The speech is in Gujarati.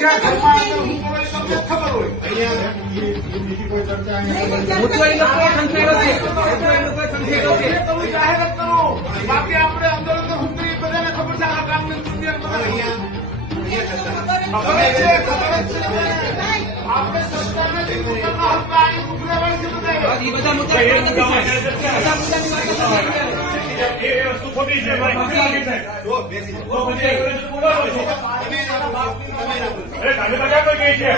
ક્યાં ઘરમાં અંદર હું કરો એ તમને ખબર હોય. અહીંયા બીજી કોઈ ચર્ચા અહીંયા હું તો એ લોકો સંખ્યા નથી. તમે જાહેરાત કરો. બાકી આપણે અંદર અંદર ઉતરી બધાને ખબર છે આ ગામની દુનિયા બધા ખબર જ છે. આપણે સરકારને જે પોતાના હકમાં આની ઉઘરાવાળી છે બધા. એ બધા મુદ્દા બધા મુદ્દાની વાત એ વસ્તુ ખોટી છે ભાઈ. બેસી અરે કાલે બધા કોઈ કહે છે